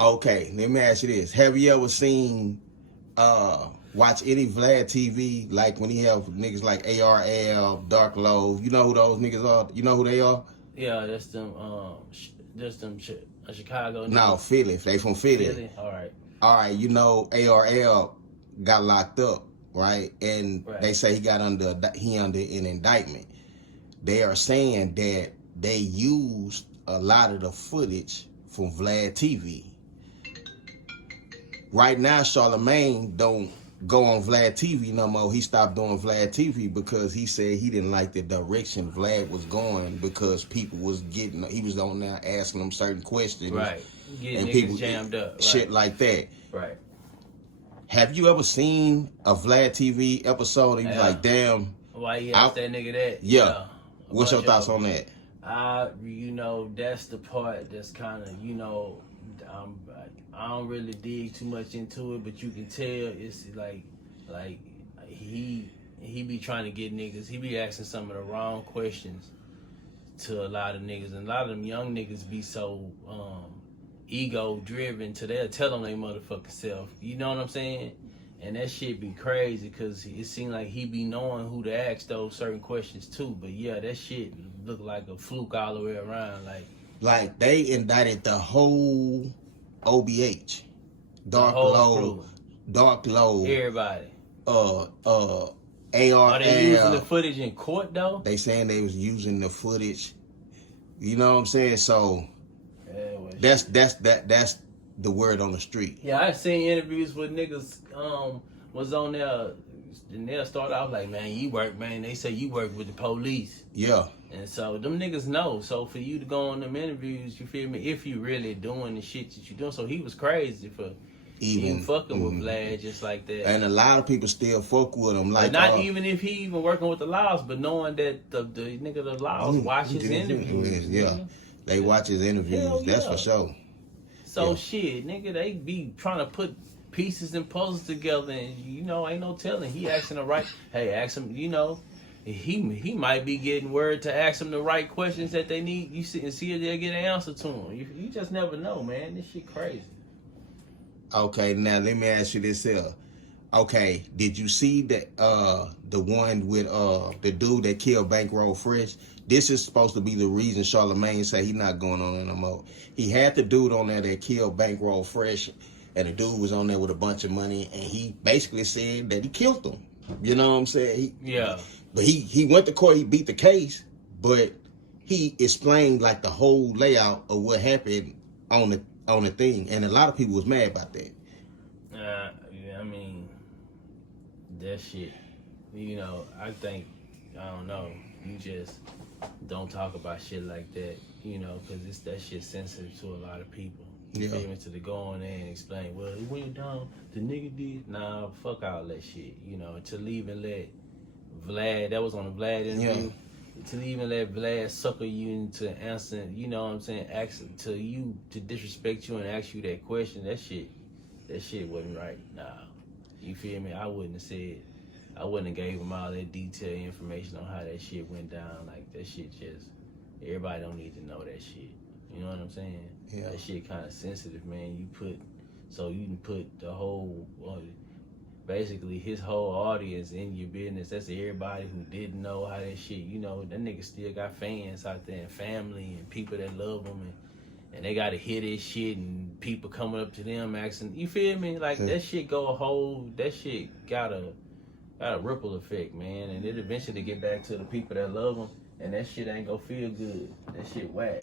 Okay, let me ask you this: have you ever seen watch any Vlad TV, like when he have niggas like Ar Ab, Dark Low? You know who those niggas are? You know who they are? Yeah, that's them Chicago No, niggas. Philly. They from Philly. Philly. All right. All right, you know Ar Ab got locked up, right? And they Right. say he under an indictment. They are saying that they used a lot of the footage from Vlad TV. Right now, Charlemagne don't go on Vlad TV no more. He stopped doing Vlad TV because he said he didn't like the direction Vlad was going because people was getting, he was on there asking them certain questions. Right. Getting and niggas people jammed up. shit Right. like that. Right. Have you ever seen a Vlad TV episode and you Yeah. like, damn, Why you asked that nigga that? yeah. A What's your bunch thoughts of on that? that's the part that's kind of, um, I don't really dig too much into it, but you can tell it's like he be trying to get niggas. He be asking some of the wrong questions to a lot of niggas, and a lot of them young niggas be so ego driven to they'll tell them they motherfucking self. You know what I'm saying? And that shit be crazy because it seems like he be knowing who to ask those certain questions to. But yeah, that shit look like a fluke all the way around. Like they indicted the whole OBH, The whole crew, Dark Low, everybody. AR. Are they using the footage in court though? They saying they was using the footage. You know what I'm saying? So that's the word on the street. Yeah, I seen interviews with niggas was on there, and they'll start off like, man, you work, man. They say you work with the police. Yeah. And so them niggas know. So for you to go on them interviews, you feel me? If you really doing the shit that you doing, so he was crazy for even fucking with Vlad just like that. And a lot of people still fuck with him. Like but not even if he even working with the laws, but knowing that the nigga the laws watch his interviews. Yeah, they watch his interviews. Hell That's yeah. for sure. So shit, nigga, they be trying to put pieces and puzzles together, and ain't no telling. He asking the right. Hey, ask him. He might be getting word to ask them the right questions that they need. You see and see if they'll get an answer to them. You just never know, man. This shit crazy. Okay, now let me ask you this here. Okay, did you see that the one with the dude that killed Bankroll Fresh? This is supposed to be the reason Charlemagne said he's not going on there no more. He had the dude on there that killed Bankroll Fresh, and the dude was on there with a bunch of money, and he basically said that he killed him. You know what I'm saying? But he went to court, he beat the case, but he explained like the whole layout of what happened on the thing, and a lot of people was mad about that. I mean, that shit. I don't know. You just don't talk about shit like that, because that shit sensitive to a lot of people. You feel me? To go on there and explain, well, it went down, the nigga did. Nah, fuck all that shit. To leave and let Vlad, that was on the Vlad interview. To even let Vlad sucker you into answering, you know what I'm saying, to disrespect you and ask you that question, that shit wasn't right. Nah. You feel me? I wouldn't have gave him all that detailed information on how that shit went down. Like, that shit just, everybody don't need to know that shit. You know what I'm saying? Yeah. That shit kind of sensitive, man. You can put the whole, basically his whole audience in your business. That's everybody who didn't know how that shit, that nigga still got fans out there and family and people that love him and they gotta hear this shit and people coming up to them asking, you feel me? Like that shit that shit got a ripple effect, man, and it eventually get back to the people that love him, and that shit ain't gonna feel good. That shit whack.